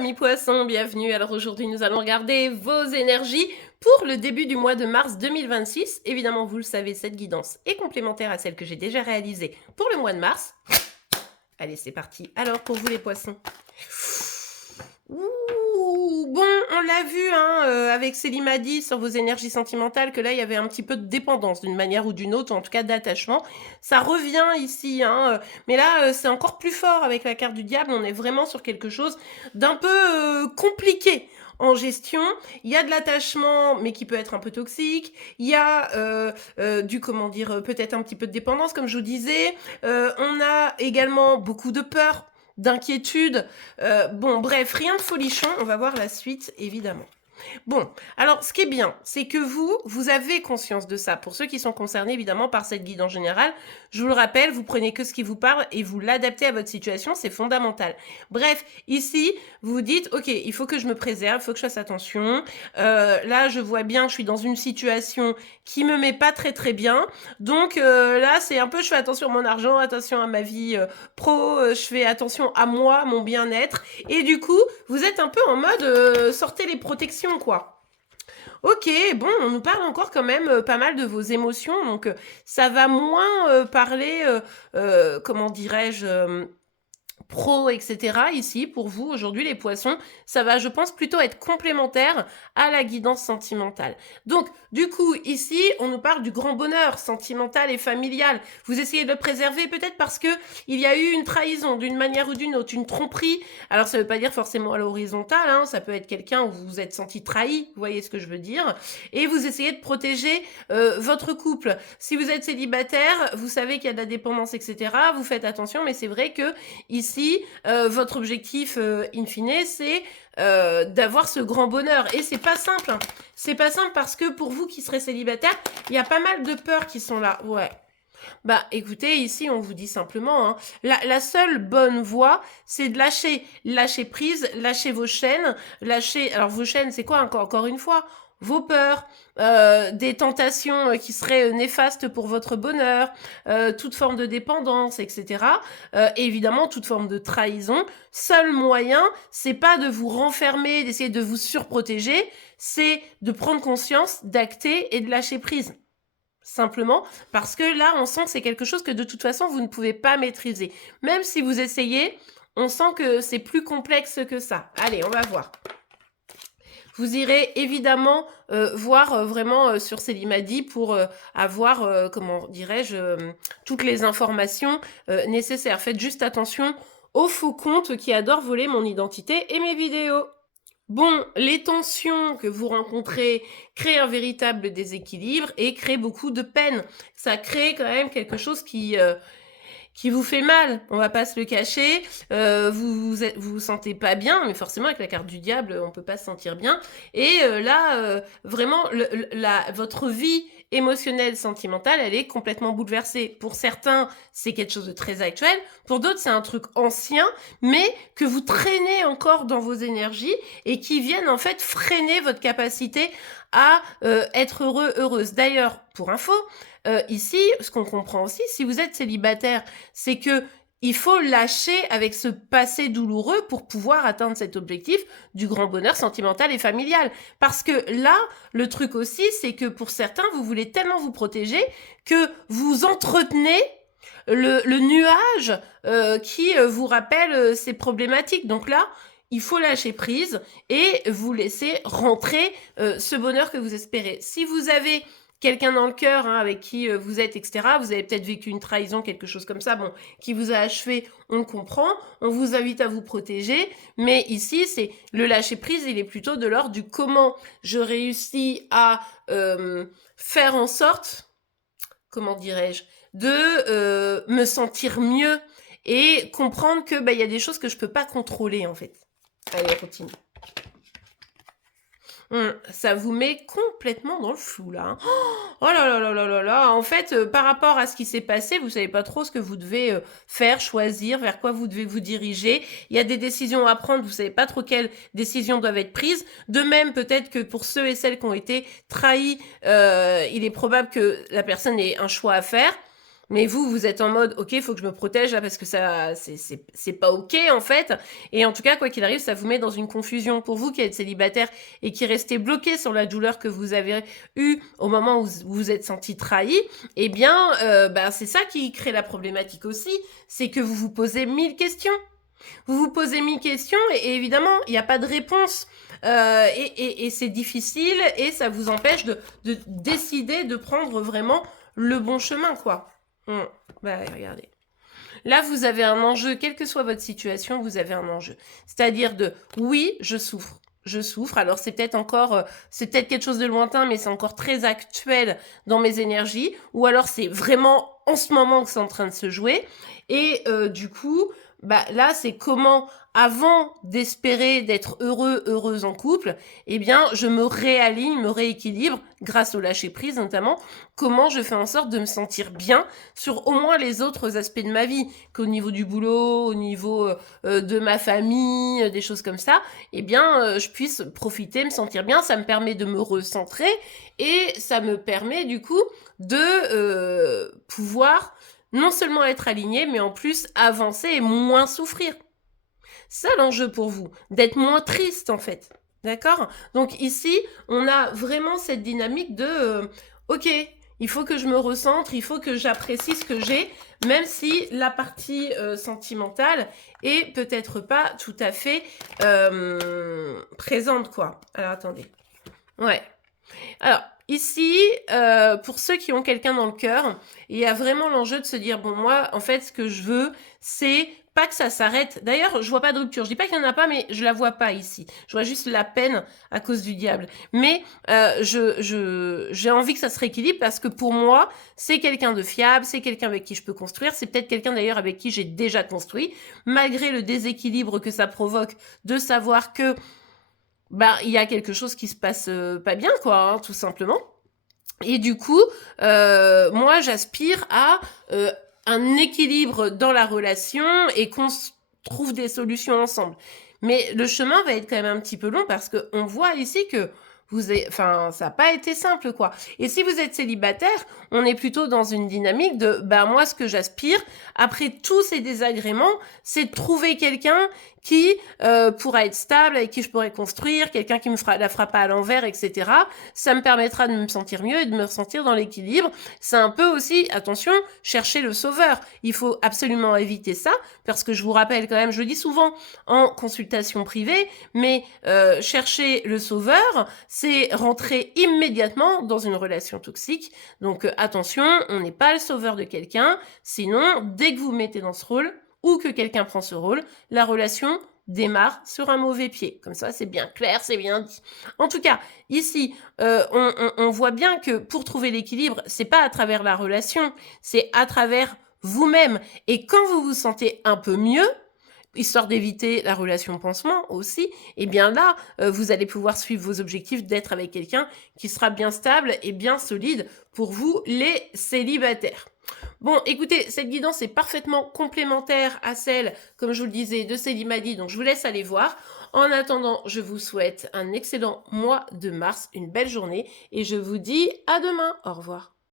amis poissons, bienvenue. Alors aujourd'hui, nous allons regarder vos énergies pour le début du mois de mars 2026. Évidemment, vous le savez, cette guidance est complémentaire à celle que j'ai déjà réalisée pour le mois de mars. Allez, c'est parti. Alors, pour vous les poissons. Ouh, bon, on l'a vu avec Céline m'a dit sur vos énergies sentimentales que là, il y avait un petit peu de dépendance d'une manière ou d'une autre, ou en tout cas d'attachement. Ça revient ici, mais là, c'est encore plus fort avec la carte du diable. On est vraiment sur quelque chose d'un peu compliqué en gestion. Il y a de l'attachement, mais qui peut être un peu toxique. Il y a peut-être un petit peu de dépendance, comme je vous disais. On a également beaucoup de peur, d'inquiétude. Bon, bref, rien de folichon. On va voir la suite, évidemment. Bon, alors ce qui est bien, c'est que vous avez conscience de ça. Pour ceux qui sont concernés évidemment par cette guide en général, je vous le rappelle, vous prenez que ce qui vous parle et vous l'adaptez à votre situation, c'est fondamental. Bref, ici, vous vous dites, ok, il faut que je me préserve, il faut que je fasse attention. Là, je vois bien que je suis dans une situation qui me met pas très très bien. Donc là, c'est un peu, je fais attention à mon argent, attention à ma vie pro, je fais attention à moi, mon bien-être. Et du coup, vous êtes un peu en mode sortez les protections, quoi. Ok, bon, on nous parle encore quand même pas mal de vos émotions, donc ça va moins parler, comment dirais-je, pro, etc. Ici, pour vous, aujourd'hui, les poissons, ça va, je pense, plutôt être complémentaire à la guidance sentimentale. Donc, du coup, ici, on nous parle du grand bonheur sentimental et familial. Vous essayez de le préserver peut-être parce que il y a eu une trahison d'une manière ou d'une autre, une tromperie. Alors, ça veut pas dire forcément à l'horizontale, ça peut être quelqu'un où vous vous êtes senti trahi, vous voyez ce que je veux dire. Et vous essayez de protéger votre couple. Si vous êtes célibataire, vous savez qu'il y a de la dépendance, etc. Vous faites attention, mais c'est vrai que ici, votre objectif in fine, c'est d'avoir ce grand bonheur. Et c'est pas simple. C'est pas simple parce que pour vous qui serez célibataire, il y a pas mal de peurs qui sont là. Ouais. Bah écoutez, ici on vous dit simplement, la seule bonne voie, c'est de lâcher prise, lâcher vos chaînes, alors vos chaînes c'est quoi encore une fois? Vos peurs, des tentations qui seraient néfastes pour votre bonheur, toute forme de dépendance, etc. Et évidemment, toute forme de trahison. Seul moyen, c'est pas de vous renfermer, d'essayer de vous surprotéger, c'est de prendre conscience, d'acter et de lâcher prise. Simplement parce que là, on sent que c'est quelque chose que de toute façon, vous ne pouvez pas maîtriser. Même si vous essayez, on sent que c'est plus complexe que ça. Allez, on va voir. Vous irez évidemment voir vraiment sur Célimadi pour avoir, comment dirais-je, toutes les informations nécessaires. Faites juste attention aux faux comptes qui adorent voler mon identité et mes vidéos. Bon, les tensions que vous rencontrez créent un véritable déséquilibre et créent beaucoup de peine. Ça crée quand même quelque chose qui vous fait mal, on va pas se le cacher, vous sentez pas bien, mais forcément avec la carte du diable, on peut pas se sentir bien. Et là, vraiment, votre vie émotionnelle, sentimentale, elle est complètement bouleversée. Pour certains, c'est quelque chose de très actuel. Pour d'autres, c'est un truc ancien, mais que vous traînez encore dans vos énergies et qui viennent en fait freiner votre capacité à être heureux, heureuse. D'ailleurs, pour info, ici, ce qu'on comprend aussi, si vous êtes célibataire, c'est que il faut lâcher avec ce passé douloureux pour pouvoir atteindre cet objectif du grand bonheur sentimental et familial. Parce que là, le truc aussi, c'est que pour certains, vous voulez tellement vous protéger que vous entretenez le nuage qui vous rappelle ces problématiques. Donc là, il faut lâcher prise et vous laisser rentrer ce bonheur que vous espérez. Si vous avez quelqu'un dans le cœur avec qui vous êtes, etc. Vous avez peut-être vécu une trahison, quelque chose comme ça, bon, qui vous a achevé, on le comprend. On vous invite à vous protéger, mais ici, c'est le lâcher prise, il est plutôt de l'ordre du comment je réussis à faire en sorte, comment dirais-je, de me sentir mieux et comprendre que y a des choses que je peux pas contrôler en fait. Allez, on continue. Ça vous met complètement dans le flou là. Oh là là là là là là. En fait, par rapport à ce qui s'est passé, vous savez pas trop ce que vous devez faire, choisir, vers quoi vous devez vous diriger. Il y a des décisions à prendre, vous savez pas trop quelles décisions doivent être prises. De même, peut-être que pour ceux et celles qui ont été trahis, il est probable que la personne ait un choix à faire. Mais vous, vous êtes en mode: «OK, il faut que je me protège là parce que ça c'est pas OK en fait» et en tout cas, quoi qu'il arrive, ça vous met dans une confusion. Pour vous qui êtes célibataire et qui restez bloqué sur la douleur que vous avez eue au moment où vous vous êtes senti trahi, eh bien, bah, c'est ça qui crée la problématique aussi, c'est que vous vous posez 1000 questions. Vous vous posez 1000 questions et évidemment, il y a pas de réponse, et c'est difficile et ça vous empêche de décider de prendre vraiment le bon chemin, quoi. Mmh. Bah, regardez. Là, vous avez un enjeu, quelle que soit votre situation, vous avez un enjeu. C'est-à-dire de: «Oui, je souffre. Je souffre». Alors c'est peut-être encore, c'est peut-être quelque chose de lointain, mais c'est encore très actuel dans mes énergies ou alors c'est vraiment en ce moment que c'est en train de se jouer et du coup, bah, là, c'est comment, avant d'espérer d'être heureux, heureuse en couple, eh bien, je me réaligne, me rééquilibre grâce au lâcher prise notamment. Comment je fais en sorte de me sentir bien sur au moins les autres aspects de ma vie, qu'au niveau du boulot, au niveau, de ma famille, des choses comme ça, eh bien, je puisse profiter, me sentir bien. Ça me permet de me recentrer et ça me permet du coup de, pouvoir non seulement être aligné, mais en plus avancer et moins souffrir. Ça l'enjeu pour vous, d'être moins triste en fait. D'accord? Donc ici, on a vraiment cette dynamique de OK, il faut que je me recentre, il faut que j'apprécie ce que j'ai, même si la partie sentimentale est peut-être pas tout à fait présente, quoi. Alors attendez. Ouais. Alors, ici, pour ceux qui ont quelqu'un dans le cœur, il y a vraiment l'enjeu de se dire: «Bon, moi, en fait, ce que je veux, c'est pas que ça s'arrête». D'ailleurs, je vois pas de rupture. Je dis pas qu'il y en a pas, mais je la vois pas ici. Je vois juste la peine à cause du diable. Mais, j'ai envie que ça se rééquilibre parce que pour moi, c'est quelqu'un de fiable, c'est quelqu'un avec qui je peux construire, c'est peut-être quelqu'un d'ailleurs avec qui j'ai déjà construit. Malgré le déséquilibre que ça provoque de savoir que bah, il y a quelque chose qui se passe, pas bien quoi, hein, tout simplement et du coup, moi j'aspire à, un équilibre dans la relation et qu'on s trouve des solutions ensemble. Mais le chemin va être quand même un petit peu long parce qu'on voit ici que vous avez enfin, ça a pas été simple, quoi et si vous êtes célibataire, on est plutôt dans une dynamique de, bah, moi ce que j'aspire, après tous ces désagréments, c'est de trouver quelqu'un qui, pourra être stable, avec qui je pourrais construire, quelqu'un qui me fera pas à l'envers et cetera. Ça me permettra de me sentir mieux et de me ressentir dans l'équilibre. C'est un peu aussi, attention, chercher le sauveur. Il faut absolument éviter ça, parce que je vous rappelle quand même, je le dis souvent en consultation privée, mais chercher le sauveur, c'est rentrer immédiatement dans une relation toxique. Donc attention, on n'est pas le sauveur de quelqu'un, sinon, dès que vous vous mettez dans ce rôle, ou que quelqu'un prend ce rôle, la relation démarre sur un mauvais pied. Comme ça, c'est bien clair, c'est bien dit. En tout cas, ici, on voit bien que pour trouver l'équilibre, c'est pas à travers la relation, c'est à travers vous-même. Et quand vous vous sentez un peu mieux, histoire d'éviter la relation pansement aussi, eh bien là, vous allez pouvoir suivre vos objectifs d'être avec quelqu'un qui sera bien stable et bien solide pour vous, les célibataires. Bon, écoutez, cette guidance est parfaitement complémentaire à celle, comme je vous le disais, de Célimadi, donc je vous laisse aller voir. En attendant, je vous souhaite un excellent mois de mars, une belle journée, et je vous dis à demain. Au revoir.